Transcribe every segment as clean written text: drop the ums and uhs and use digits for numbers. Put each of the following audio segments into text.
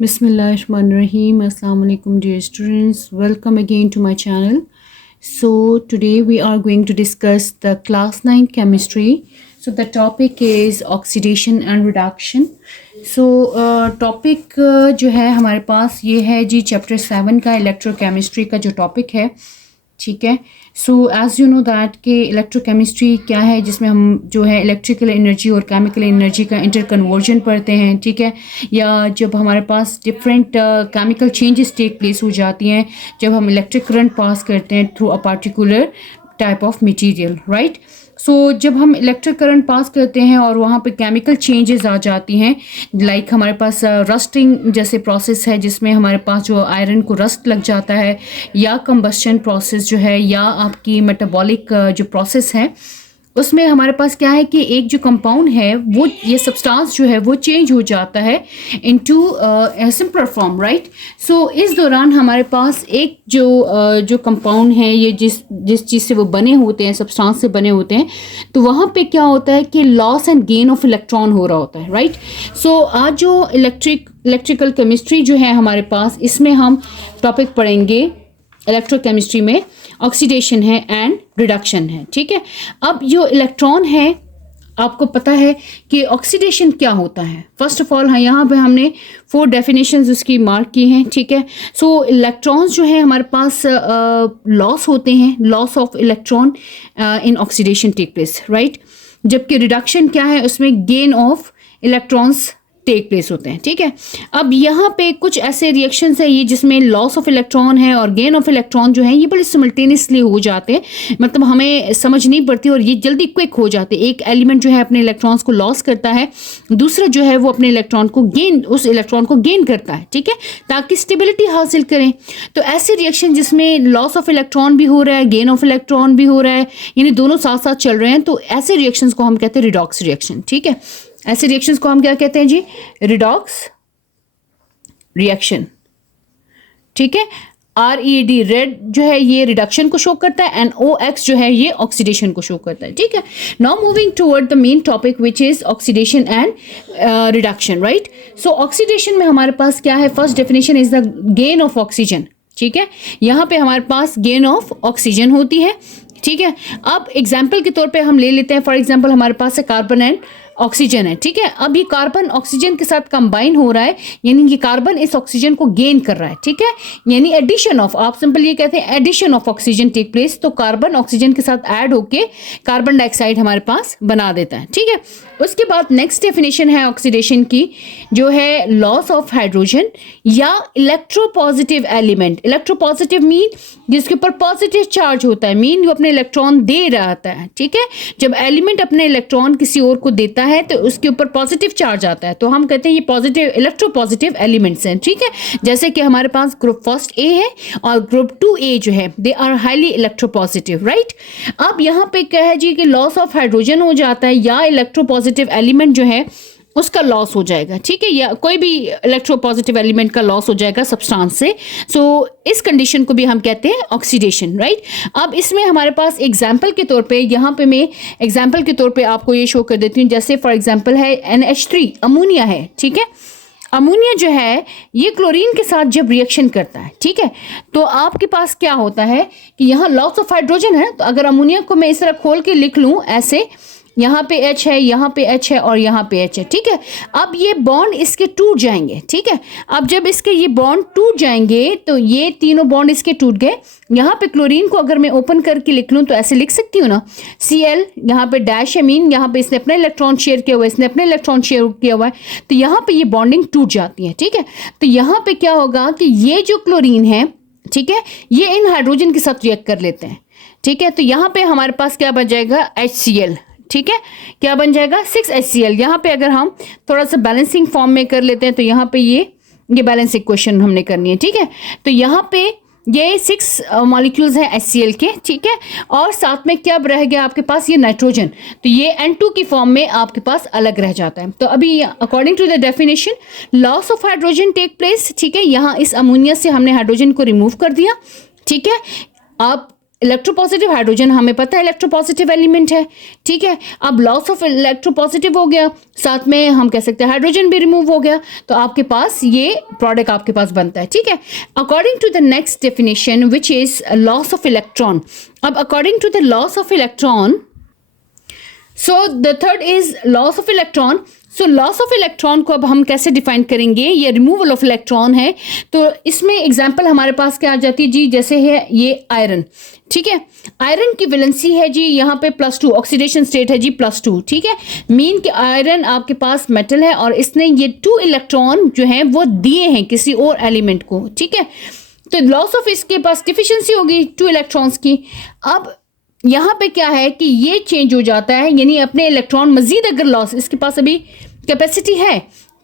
Bismillahirrahmanirrahim. Assalamu alaikum dear students. Welcome again to my channel. So today we are going to discuss the class 9 chemistry. So the topic is oxidation and reduction. So topic जो है हमारे पास ये है जी chapter 7 का electrochemistry का जो topic है, ठीक है। So as you know that कि इलेक्ट्रोकेमिस्ट्री क्या है, जिसमें हम जो है इलेक्ट्रिकल एनर्जी और केमिकल एनर्जी का इंटर कन्वर्जन पढ़ते हैं, ठीक है। या जब हमारे पास different chemical changes take place हो जाती हैं जब हम इलेक्ट्रिक करंट पास करते हैं through a particular type of material, right. So जब हम इलेक्ट्रिक करंट पास करते हैं और वहाँ पे केमिकल चेंजेस आ जाती हैं, लाइक हमारे पास रस्टिंग जैसे प्रोसेस है जिसमें हमारे पास जो आयरन को रस्ट लग जाता है, या कंबस्शन प्रोसेस जो है, या आपकी मेटाबॉलिक जो प्रोसेस है उसमें हमारे पास क्या है कि एक जो कंपाउंड है वो ये सब्सटेंस जो है वो चेंज हो जाता है इनटू सिंपलर फॉर्म, राइट। सो इस दौरान हमारे पास एक जो कंपाउंड है, ये जिस चीज़ से वो बने होते हैं, सब्सटेंस से बने होते हैं, तो वहाँ पे क्या होता है कि loss and gain of electron हो रहा होता है, राइट। सो आज जो इलेक्ट्रिकल केमिस्ट्री जो है हमारे पास, इसमें हम टॉपिक पढ़ेंगे इलेक्ट्रोकेमिस्ट्री में ऑक्सीडेशन है एंड रिडक्शन है, ठीक है। अब जो इलेक्ट्रॉन है, आपको पता है कि ऑक्सीडेशन क्या होता है। फर्स्ट ऑफ ऑल यहाँ पे हमने 4 डेफिनेशंस उसकी मार्क की हैं, ठीक है। सो इलेक्ट्रॉन्स जो है हमारे पास लॉस होते हैं, loss of electron in oxidation take place, right. जबकि रिडक्शन क्या है, उसमें gain of electrons take place होते हैं, ठीक है। अब यहाँ पे कुछ ऐसे रिएक्शंस है ये जिसमें लॉस ऑफ इलेक्ट्रॉन है और गेन ऑफ इलेक्ट्रॉन जो है ये बड़े सिमल्टेनियसली हो जाते हैं, मतलब हमें समझ नहीं पड़ती और ये जल्दी क्विक हो जाते हैं। एक एलिमेंट जो है अपने इलेक्ट्रॉन्स को लॉस करता है, दूसरा जो है वो अपने उस इलेक्ट्रॉन को गेन करता है, ठीक है, ताकि स्टेबिलिटी हासिल करें। तो ऐसे रिएक्शन जिसमें लॉस ऑफ इलेक्ट्रॉन भी हो रहा है, गेन ऑफ इलेक्ट्रॉन भी हो रहा है, यानी दोनों साथ साथ चल रहे हैं, तो ऐसे रिएक्शंस को हम कहते हैं रिडॉक्स रिएक्शन, ठीक है। ऐसे रिएक्शंस को हम क्या कहते हैं जी, रिडॉक्स रिएक्शन, ठीक है। RED रेड जो है ये रिडक्शन को शो करता है, एंड OX जो है ये ऑक्सीडेशन को शो करता है, ठीक है। Now moving toward the main topic which is oxidation and reduction, right. So oxidation में हमारे पास क्या है, first definition is the gain of oxygen, ठीक है। यहाँ पे हमारे पास गेन ऑफ ऑक्सीजन होती है, ठीक है। अब एग्जाम्पल के तौर पे हम ले लेते हैं, फॉर एग्जाम्पल हमारे पास है कार्बन एंड ऑक्सीजन है, ठीक है। अब ये कार्बन ऑक्सीजन के साथ कंबाइन हो रहा है, यानी कि कार्बन इस ऑक्सीजन को गेन कर रहा है, ठीक है। यानी एडिशन ऑफ, आप सिंपल ये कहते हैं addition of oxygen take place, तो कार्बन ऑक्सीजन के साथ ऐड होके कार्बन डाइऑक्साइड हमारे पास बना देता है, ठीक है। उसके बाद नेक्स्ट डेफिनेशन है ऑक्सीडेशन की, जो है लॉस ऑफ हाइड्रोजन या इलेक्ट्रोपॉजिटिव एलिमेंट। इलेक्ट्रोपॉजिटिव मीन जिसके ऊपर पॉजिटिव चार्ज होता है, मीन वो अपने इलेक्ट्रॉन दे रहा है, ठीक है। जब एलिमेंट अपने इलेक्ट्रॉन किसी और को देता है तो उसके ऊपर पॉजिटिव चार्ज आता है, तो हम कहते हैं ये पॉजिटिव इलेक्ट्रोपॉजिटिव एलिमेंट्स हैं, ठीक है। जैसे कि हमारे पास ग्रुप फर्स्ट ए है और ग्रुप 2A जो है, they are highly electropositive, right. अब यहाँ पे क्या है जी कि लॉस ऑफ हाइड्रोजन हो जाता है या इलेक्ट्रोपॉजिटिव एलिमेंट जो है उसका लॉस हो जाएगा, ठीक है, या कोई भी इलेक्ट्रोपॉजिटिव एलिमेंट का लॉस हो जाएगा सब्सटेंस से। सो इस कंडीशन को भी हम कहते हैं ऑक्सीडेशन, राइट। अब इसमें हमारे पास एग्जाम्पल के तौर पे, यहाँ पे मैं एग्जाम्पल के तौर पे आपको ये शो कर देती हूँ। जैसे फॉर एग्जाम्पल है NH3 अमोनिया है, ठीक है। अमोनिया जो है ये क्लोरीन के साथ जब रिएक्शन करता है, ठीक है, तो आपके पास क्या होता है कि यहाँ लॉस ऑफ हाइड्रोजन है, तो अगर अमोनिया को मैं इस तरह खोल के लिख लूँ ऐसे, यहाँ पे H है, यहाँ पे H है और यहाँ पे H है, ठीक है। अब ये बॉन्ड इसके टूट जाएंगे, ठीक है। अब जब इसके ये बॉन्ड टूट जाएंगे तो ये तीनों बॉन्ड इसके टूट गए। यहाँ पे क्लोरीन को अगर मैं ओपन करके लिख लूँ तो ऐसे लिख सकती हूँ ना, Cl, यहाँ पे डैश है, मीन यहाँ पे इसने अपना इलेक्ट्रॉन शेयर किया हुआ है, इसने अपना इलेक्ट्रॉन शेयर किया हुआ है, तो यहाँ पे ये बॉन्डिंग टूट जाती है, ठीक है। तो यहाँ पे क्या होगा कि ये जो क्लोरीन है, ठीक है, ये इन हाइड्रोजन के साथ रिएक्ट कर लेते हैं, ठीक है। तो यहाँ पे हमारे पास क्या बन जाएगा, HCl, ठीक है। क्या बन जाएगा, 6HCl। यहाँ पे अगर हम थोड़ा सा बैलेंसिंग फॉर्म में कर लेते हैं तो यहाँ पे ये बैलेंस इक्वेशन हमने करनी है, ठीक है। तो यहाँ पे ये 6 मॉलिक्यूल्स हैं HCl के, ठीक है। और साथ में क्या रह गया आपके पास, ये नाइट्रोजन, तो ये N2 की फॉर्म में आपके पास अलग रह जाता है। तो अभी according to the definition loss of hydrogen take place, ठीक है। यहाँ इस अमोनिया से हमने हाइड्रोजन को रिमूव कर दिया, ठीक है। अब इलेक्ट्रोपॉजिटिव हाइड्रोजन हमें पता है इलेक्ट्रोपॉजिटिव एलिमेंट है, ठीक है। अब लॉस ऑफ इलेक्ट्रोपॉजिटिव हो गया, साथ में हम कह सकते हैं हाइड्रोजन भी रिमूव हो गया, तो आपके पास ये प्रोडक्ट आपके पास बनता है, ठीक है। According to the next definition which is loss of electron. अब according to the loss of electron, so the third is loss of electron. So loss of electron को अब हम कैसे डिफाइन करेंगे, ये रिमूवल ऑफ इलेक्ट्रॉन है, तो इसमें एग्जांपल हमारे पास क्या आ जाती है जी, जैसे है ये आयरन, ठीक है। आयरन की वैलेंसी है जी यहाँ पे +2, ऑक्सीडेशन स्टेट है जी +2, ठीक है। मीन कि आयरन आपके पास मेटल है और इसने ये 2 इलेक्ट्रॉन जो हैं वो दिए हैं किसी और एलिमेंट को, ठीक है। तो लॉस ऑफ इसके पास डिफिशियंसी होगी 2 इलेक्ट्रॉन्स की। अब यहाँ पे क्या है कि ये चेंज हो जाता है, यानी अपने इलेक्ट्रॉन मजीद अगर लॉस, इसके पास अभी कैपेसिटी है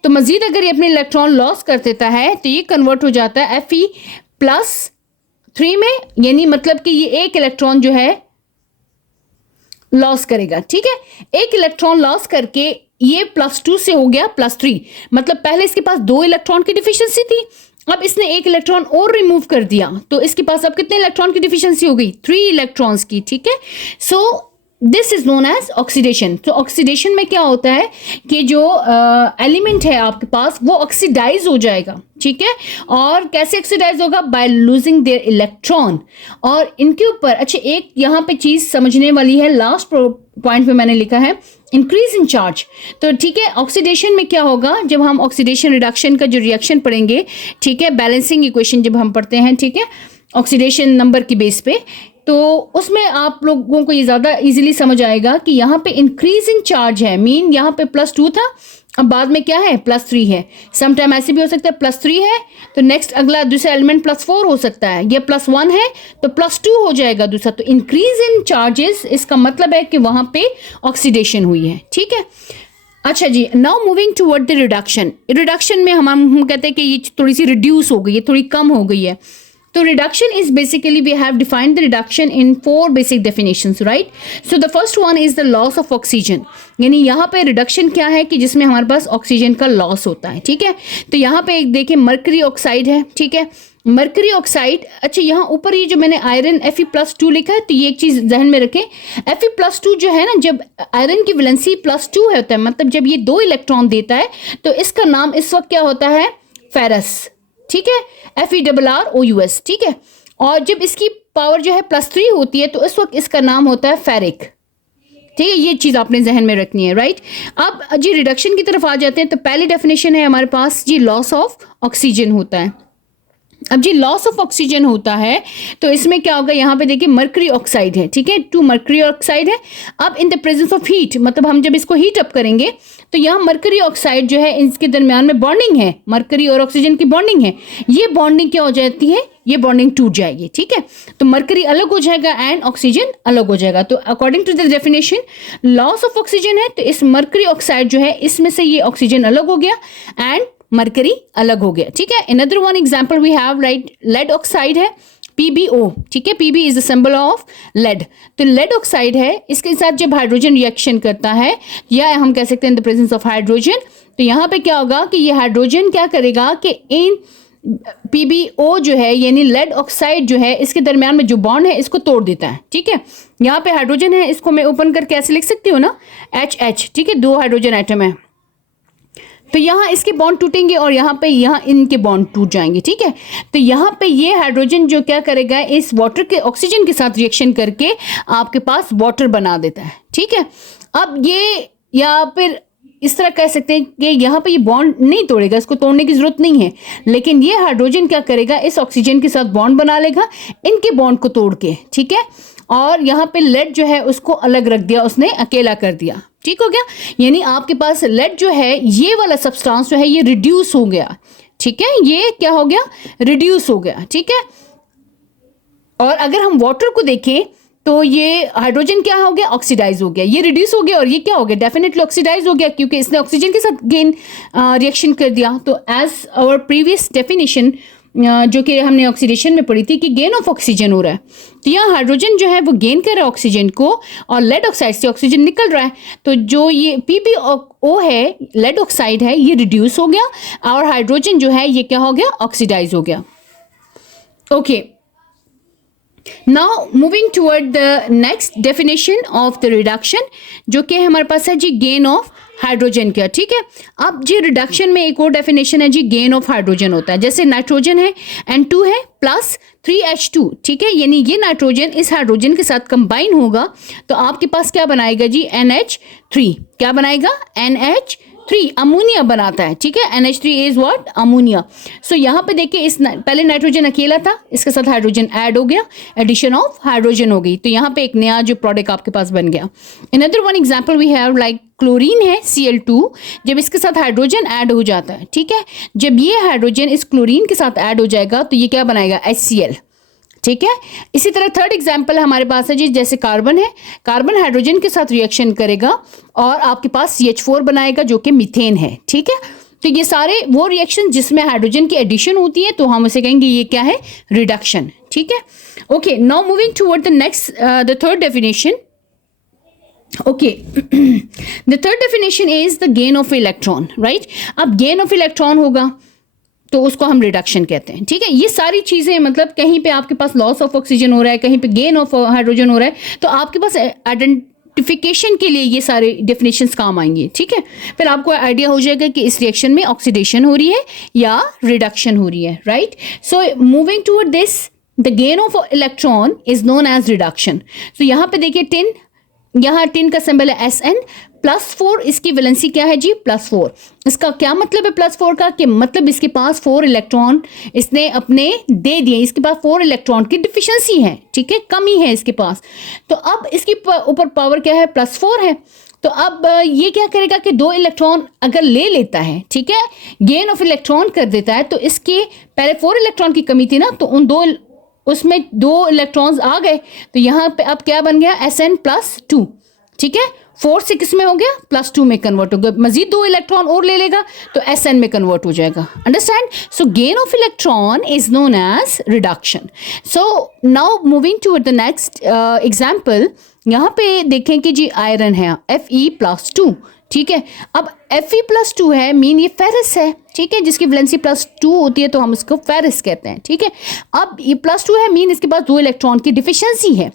तो मजीद अगर ये अपने इलेक्ट्रॉन लॉस कर देता है तो ये कन्वर्ट हो जाता है Fe+3 में, यानी मतलब कि ये एक इलेक्ट्रॉन जो है लॉस करेगा, ठीक है। एक इलेक्ट्रॉन लॉस करके ये +2 से हो गया +3, मतलब पहले इसके पास 2 इलेक्ट्रॉन की डिफिशियंसी थी, अब इसने एक इलेक्ट्रॉन और रिमूव कर दिया, तो इसके पास अब कितने इलेक्ट्रॉन की डिफिशियंसी हो गई, 3 इलेक्ट्रॉन्स की, ठीक है। So this is known as oxidation. तो ऑक्सीडेशन में क्या होता है कि जो एलिमेंट है आपके पास वो ऑक्सीडाइज हो जाएगा, ठीक है। और कैसे ऑक्सीडाइज होगा, बाय लूजिंग देयर इलेक्ट्रॉन। और इनके ऊपर अच्छा एक यहाँ पे चीज समझने वाली है, लास्ट पॉइंट पे मैंने लिखा है इंक्रीज इन चार्ज। तो ठीक है, ऑक्सीडेशन में क्या होगा, जब हम ऑक्सीडेशन रिडक्शन का जो रिएक्शन पढ़ेंगे, ठीक है, बैलेंसिंग इक्वेशन जब हम पढ़ते हैं, ठीक है, ऑक्सीडेशन नंबर की बेस पे, तो उसमें आप लोगों को ये ज़्यादा इजीली समझ आएगा कि यहाँ पे इंक्रीज इन चार्ज है, मीन यहाँ पे +2 था, अब बाद में क्या है +3 है। समटाइम ऐसे भी हो सकता है +3 है तो नेक्स्ट अगला दूसरा एलिमेंट +4 हो सकता है, ये +1 है तो +2 हो जाएगा दूसरा। तो इंक्रीज इन चार्जेस इसका मतलब है कि वहाँ पे ऑक्सीडेशन हुई है, ठीक है। अच्छा जी, now moving toward the reduction. Reduction में हम कहते हैं कि ये थोड़ी सी रिड्यूस हो गई है, थोड़ी कम हो गई है। तो reduction is basically we have defined the reduction in 4 basic definitions, right? So the first one is the loss of oxygen. यानी यहाँ पे reduction क्या है कि जिसमें हमारे पास ऑक्सीजन का लॉस होता है, ठीक है। तो यहाँ पे एक देखिए मर्करी ऑक्साइड है, ठीक है, मर्करी ऑक्साइड। अच्छा यहाँ ऊपर ये जो मैंने आयरन Fe+2 लिखा है, तो ये एक चीज जहन में रखें, Fe+2 जो है ना, जब आयरन की वैलेंसी +2 होता है, मतलब जब ये 2 इलेक्ट्रॉन देता है तो इसका नाम इस वक्त क्या होता है, फेरस, ठीक है, FeRrOUS, ठीक है। और जब इसकी पावर जो है +3 होती है तो इस वक्त इसका नाम होता है फेरिक, ठीक है। ये चीज आपने जहन में रखनी है, राइट। अब जी रिडक्शन की तरफ आ जाते हैं, तो पहली डेफिनेशन है हमारे पास जी लॉस ऑफ ऑक्सीजन होता है। अब जी लॉस ऑफ ऑक्सीजन होता है तो इसमें क्या होगा, यहाँ पे देखिए मर्करी ऑक्साइड है, ठीक है, 2 मर्करी ऑक्साइड है। अब in the presence of heat, मतलब हम जब इसको हीट अप करेंगे तो यहाँ मर्करी ऑक्साइड जो है इसके दरमियान में बॉन्डिंग है, मर्करी और ऑक्सीजन की बॉन्डिंग है, ये बॉन्डिंग क्या हो जाती है, ये बॉन्डिंग टूट जाएगी, ठीक है। तो मर्करी अलग हो जाएगा एंड ऑक्सीजन अलग हो जाएगा। तो according to the definition loss of oxygen है तो इस मर्करी ऑक्साइड जो है इसमें से ये ऑक्सीजन अलग हो गया एंड मरकरी अलग हो गया, ठीक है। Another one example we have, right, lead oxide है PbO, ठीक है, Pb is the symbol of lead. तो लेड ऑक्साइड है, इसके साथ जब हाइड्रोजन रिएक्शन करता है या हम कह सकते हैं in the presence of hydrogen, तो यहाँ पे क्या होगा कि ये हाइड्रोजन क्या करेगा कि इन PbO जो है यानी लेड ऑक्साइड जो है इसके दरमियान में जो बॉन्ड है इसको तोड़ देता है, ठीक है। यहाँ पे हाइड्रोजन है, इसको मैं ओपन करके ऐसे लिख सकती हूँ ना, HH, ठीक है, 2 हाइड्रोजन एटम है, तो यहाँ इसके बॉन्ड टूटेंगे और यहाँ पे यहाँ इनके बॉन्ड टूट जाएंगे, ठीक है। तो यहाँ पे ये हाइड्रोजन जो क्या करेगा, इस वाटर के ऑक्सीजन के साथ रिएक्शन करके आपके पास वाटर बना देता है, ठीक है। अब ये या फिर इस तरह कह सकते हैं कि यहाँ पे ये बॉन्ड नहीं तोड़ेगा, इसको तोड़ने की जरूरत नहीं है, लेकिन ये हाइड्रोजन क्या करेगा, इस ऑक्सीजन के साथ बॉन्ड बना लेगा इनके बॉन्ड को तोड़ के, ठीक है। और यहाँ पे लेड जो है उसको अलग रख दिया, उसने अकेला कर दिया, ठीक हो गया। यानी आपके पास लेड जो है ये वाला सब्सटेंस जो है ये रिड्यूस हो गया, ठीक है, ये क्या हो गया, रिड्यूस हो गया, ठीक है। और अगर हम वाटर को देखें तो ये हाइड्रोजन क्या हो गया, ऑक्सीडाइज हो गया, ये रिड्यूस हो गया और ये क्या हो गया, डेफिनेटली ऑक्सीडाइज हो गया क्योंकि इसने ऑक्सीजन के साथ गेन रिएक्शन कर दिया। तो एज आवर प्रीवियस डेफिनेशन जो कि हमने ऑक्सीडेशन में पढ़ी थी कि गेन ऑफ ऑक्सीजन हो रहा है, तो यहाँ हाइड्रोजन जो है वो गेन कर रहा है ऑक्सीजन को और लेड ऑक्साइड से ऑक्सीजन निकल रहा है, तो जो ये PbO है, लेड ऑक्साइड है, ये रिड्यूस हो गया और हाइड्रोजन जो है ये क्या हो गया, ऑक्सीडाइज हो गया, okay. Now moving toward the next definition of the reduction, जो कि हमारे पास है जी गेन ऑफ हाइड्रोजन का, ठीक है। अब जी रिडक्शन में एक और डेफिनेशन है जी गेन ऑफ हाइड्रोजन होता है। जैसे नाइट्रोजन है N2 है प्लस 3H2, ठीक है, यानी ये नाइट्रोजन इस हाइड्रोजन के साथ कंबाइन होगा तो आपके पास क्या बनाएगा जी NH3, क्या बनाएगा NH3, अमोनिया बनाता है, ठीक है। NH3 is what, ammonia. सो यहाँ पे देखिए इस पहले नाइट्रोजन अकेला था, इसके साथ हाइड्रोजन ऐड हो गया, एडिशन ऑफ हाइड्रोजन हो गई, तो यहाँ पे एक नया जो प्रोडक्ट आपके पास बन गया। Another one example we have like chlorine है Cl2, जब इसके साथ हाइड्रोजन ऐड हो जाता है, ठीक है, जब ये हाइड्रोजन इस क्लोरीन के साथ ऐड हो जाएगा तो ये क्या बनाएगा HCl, ठीक है। इसी तरह थर्ड एग्जाम्पल हमारे पास है जी, जैसे कार्बन है, कार्बन हाइड्रोजन के साथ रिएक्शन करेगा और आपके पास CH4 बनाएगा जो कि मीथेन है, ठीक है। तो ये सारे वो रिएक्शन जिसमें हाइड्रोजन की एडिशन होती है तो हम उसे कहेंगे ये क्या है, रिडक्शन, ठीक है। Okay, now moving toward the next the third definition. Okay, the third definition is the gain of electron, right. अब गेन ऑफ इलेक्ट्रॉन होगा तो उसको हम रिडक्शन कहते हैं, ठीक है। ये सारी चीज़ें मतलब कहीं पे आपके पास लॉस ऑफ ऑक्सीजन हो रहा है, कहीं पे गेन ऑफ हाइड्रोजन हो रहा है, तो आपके पास आइडेंटिफिकेशन के लिए ये सारे डेफिनेशंस काम आएंगे, ठीक है। फिर आपको आइडिया हो जाएगा कि इस रिएक्शन में ऑक्सीडेशन हो रही है या रिडक्शन हो रही है, right. So moving toward this the gain of electron is known as reduction. सो यहाँ पे देखिए टिन, यहाँ टिन का सिंबल है SN, +4 इसकी वैलेंसी क्या है जी, +4। इसका क्या मतलब है +4 का, कि मतलब इसके पास 4 इलेक्ट्रॉन इसने अपने दे दिए, इसके पास 4 इलेक्ट्रॉन की डिफिशिएंसी है, ठीक है, कमी है इसके पास। तो अब इसकी ऊपर पावर क्या है, +4 है। तो अब ये क्या करेगा कि 2 इलेक्ट्रॉन अगर ले लेता है, ठीक है, गेन ऑफ इलेक्ट्रॉन कर देता है, तो इसके पहले 4 इलेक्ट्रॉन की कमी थी ना, तो उन उसमें 2 इलेक्ट्रॉन्स आ गए, तो यहाँ पे अब क्या बन गया SN+2, ठीक है। 4 से किस में हो गया, +2 में कन्वर्ट हो गया, मजीद 2 इलेक्ट्रॉन और ले लेगा तो SN में कन्वर्ट हो जाएगा, understand. So gain of electron is known as reduction. So now moving to the next example, यहाँ पे देखें कि जी आयरन है Fe+2, ठीक है। अब Fe+2 है, मीन ये फेरस है, ठीक है, जिसकी वैलेंसी +2 होती है तो हम इसको फेरस कहते हैं, ठीक है। अब ये +2 है, मीन इसके पास 2 इलेक्ट्रॉन की डिफिशिएंसी है।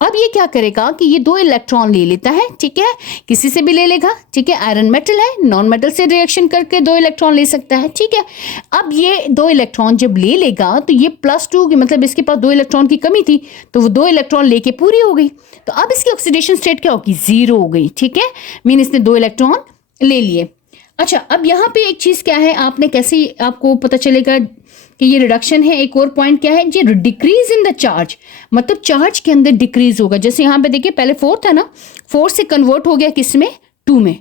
अब ये क्या करेगा कि ये 2 इलेक्ट्रॉन ले लेता है, ठीक है, किसी से भी ले लेगा, ठीक है, आयरन मेटल है, नॉन मेटल से रिएक्शन करके 2 इलेक्ट्रॉन ले सकता है, ठीक है। अब ये 2 इलेक्ट्रॉन जब ले लेगा तो ये +2 की मतलब इसके पास 2 इलेक्ट्रॉन की कमी थी तो वो 2 इलेक्ट्रॉन लेके पूरी हो गई, तो अब इसकी ऑक्सीडेशन स्टेट क्या होगी, 0 हो गई, ठीक है, मीन इसने 2 इलेक्ट्रॉन ले लिए। अच्छा, अब यहाँ पे एक चीज़ क्या है, आपने कैसे आपको पता चलेगा कि ये रिडक्शन है, एक और पॉइंट क्या है जी, डिक्रीज इन द चार्ज, मतलब चार्ज के अंदर डिक्रीज होगा। जैसे यहाँ पे देखिए पहले 4 था ना, 4 से कन्वर्ट हो गया किस में, 2 में,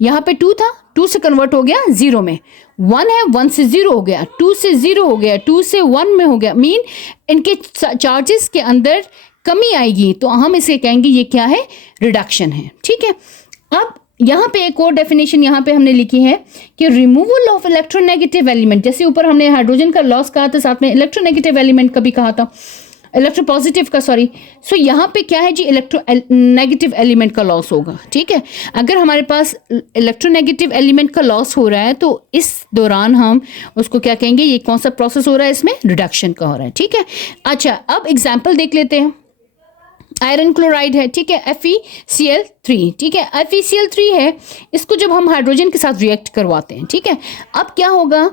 यहाँ पे 2 था, 2 से कन्वर्ट हो गया 0 में, 1 है, 1 से 0 हो गया, 2 से 0 हो गया, 2 से 1 में हो गया, मीन इनके चार्जेस के अंदर कमी आएगी, तो हम इसे कहेंगे ये क्या है, रिडक्शन है, ठीक है। अब यहाँ पे एक और डेफिनेशन यहाँ पे हमने लिखी है कि रिमूवल ऑफ इलेक्ट्रोनेगेटिव एलिमेंट, जैसे ऊपर हमने हाइड्रोजन का लॉस कहा था, साथ में इलेक्ट्रोनेगेटिव एलिमेंट का भी कहा था, इलेक्ट्रोपॉजिटिव का, सॉरी। सो यहाँ पे क्या है जी, इलेक्ट्रोनेगेटिव एलिमेंट का लॉस होगा, ठीक है। अगर हमारे पास इलेक्ट्रोनेगेटिव एलिमेंट का लॉस हो रहा है तो इस दौरान हम उसको क्या कहेंगे, ये कौन सा प्रोसेस हो रहा है, इसमें रिडक्शन का हो रहा है, ठीक है। अच्छा, अब एग्जाम्पल देख लेते हैं। आयरन क्लोराइड है, ठीक है, FeCl3, ठीक है, FeCl3 है, इसको जब हम हाइड्रोजन के साथ रिएक्ट करवाते हैं, ठीक है, अब क्या होगा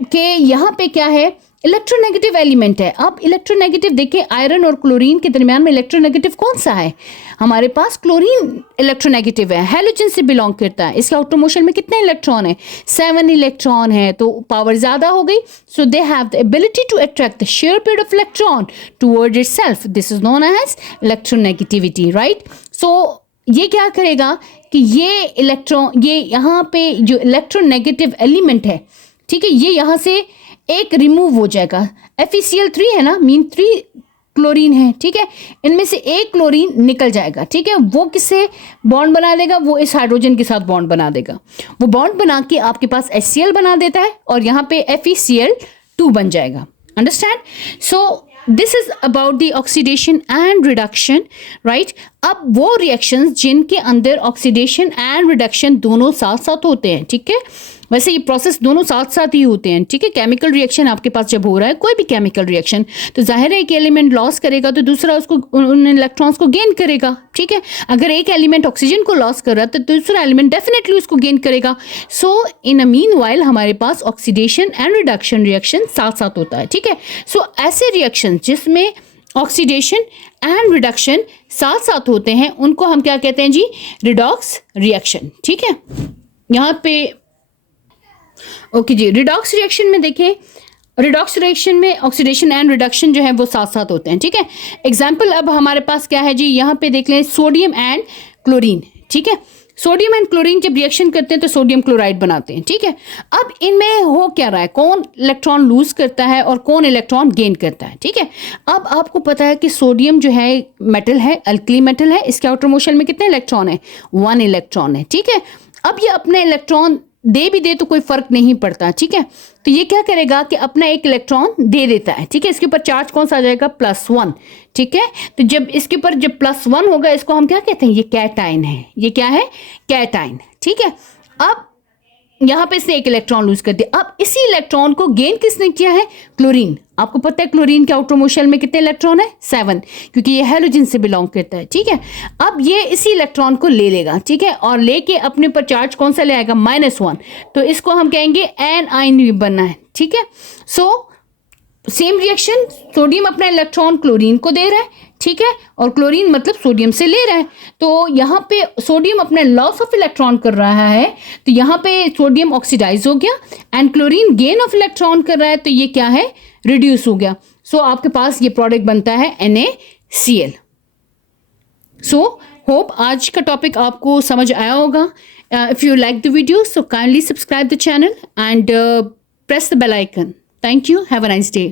कि यहाँ पे क्या है, इलेक्ट्रोनेगेटिव एलिमेंट है। अब इलेक्ट्रोनेगेटिव देखिए, आयरन और क्लोरीन के दरमियान में इलेक्ट्रोनेगेटिव कौन सा है, हमारे पास क्लोरीन इलेक्ट्रोनेगेटिव है, हैलोजन से बिलोंग करता है, इसके आउटर मोशन में कितने इलेक्ट्रॉन है, 7 इलेक्ट्रॉन है, तो पावर ज़्यादा हो गई। So they have the ability to attract the share pair of electron toward itself, this is known as electronegativity, right. So ये क्या करेगा कि ये इलेक्ट्रॉन, ये यहाँ पे जो इलेक्ट्रोनेगेटिव एलिमेंट है, ठीक है, ये यहाँ से एक रिमूव हो जाएगा। FeCl3 है ना, मीन 3 क्लोरीन है, ठीक है, इनमें से एक क्लोरीन निकल जाएगा, ठीक है, वो किससे बॉन्ड बना देगा, वो इस हाइड्रोजन के साथ बॉन्ड बना देगा, वो बॉन्ड बना के आपके पास HCl बना देता है और यहाँ पे FeCl2 बन जाएगा, understand. So this is about the oxidation and reduction, right. अब वो रिएक्शंस जिनके अंदर ऑक्सीडेशन एंड रिडक्शन दोनों साथ साथ होते हैं, ठीक है, वैसे ये प्रोसेस दोनों साथ साथ ही होते हैं, ठीक है। केमिकल रिएक्शन आपके पास जब हो रहा है, कोई भी केमिकल रिएक्शन, तो जाहिर है एक एलिमेंट लॉस करेगा तो दूसरा उसको उन इलेक्ट्रॉन्स को गेन करेगा, ठीक है। अगर एक एलिमेंट ऑक्सीजन को लॉस कर रहा है तो दूसरा एलिमेंट डेफिनेटली उसको गेन करेगा। सो इन अ मीनवाइल हमारे पास ऑक्सीडेशन एंड रिडक्शन रिएक्शन साथ साथ होता है, ठीक है। सो ऐसे रिएक्शन जिसमें ऑक्सीडेशन एंड रिडक्शन साथ साथ होते हैं उनको हम क्या कहते हैं जी, रिडॉक्स रिएक्शन, ठीक है। यहाँ पे ओके जी, रिडॉक्स रिएक्शन में देखें, रिडॉक्स रिएक्शन में ऑक्सीडेशन एंड रिडक्शन जो है वो साथ साथ होते हैं, ठीक है। एग्जाम्पल अब हमारे पास क्या है जी, यहाँ पे देख लें सोडियम एंड क्लोरीन, ठीक है। सोडियम एंड क्लोरीन जब रिएक्शन करते हैं तो सोडियम क्लोराइड बनाते हैं, ठीक है। अब इनमें हो क्या रहा है, कौन इलेक्ट्रॉन लूज करता है और कौन इलेक्ट्रॉन गेन करता है, ठीक है। अब आपको पता है कि सोडियम जो है मेटल है, अल्कली मेटल है, इसके आउटर मोशन में कितने इलेक्ट्रॉन है, 1 इलेक्ट्रॉन है, ठीक है। अब ये अपने इलेक्ट्रॉन दे भी दे तो कोई फर्क नहीं पड़ता, ठीक है। तो ये क्या करेगा कि अपना एक इलेक्ट्रॉन दे देता है, ठीक है। इसके ऊपर चार्ज कौन सा आ जाएगा, +1, ठीक है। तो जब इसके ऊपर जब +1 होगा, इसको हम क्या कहते हैं, ये कैटाइन है, ये क्या है, कैटाइन, ठीक है। अब यहाँ पे इसने एक इलेक्ट्रॉन लूज कर दिया। अब इसी इलेक्ट्रॉन को गेन किसने किया है, क्लोरीन। आपको पता है क्लोरीन के आउटर मोशन में कितने इलेक्ट्रॉन है, 7, क्योंकि ये हैलोजन से बिलोंग करता है, ठीक है। अब ये इसी इलेक्ट्रॉन को ले लेगा, ठीक है, और लेके अपने पर चार्ज कौन सा ले आएगा, -1। तो इसको हम कहेंगे एनाइन बनना है, ठीक है। सो सेम रिएक्शन, सोडियम अपना इलेक्ट्रॉन क्लोरीन को दे रहा है, ठीक है, और क्लोरीन मतलब सोडियम से ले रहा है। तो यहाँ पे सोडियम अपने लॉस ऑफ इलेक्ट्रॉन कर रहा है, तो यहाँ पे सोडियम ऑक्सीडाइज हो गया and chlorine gain of electron कर रहा है, तो ये क्या है, रिड्यूस हो गया। सो आपके पास ये प्रोडक्ट बनता है NaCl। सो होप आज का टॉपिक आपको समझ आया होगा। If you like the video so kindly subscribe the channel and press the bell icon. Thank you. Have a nice day.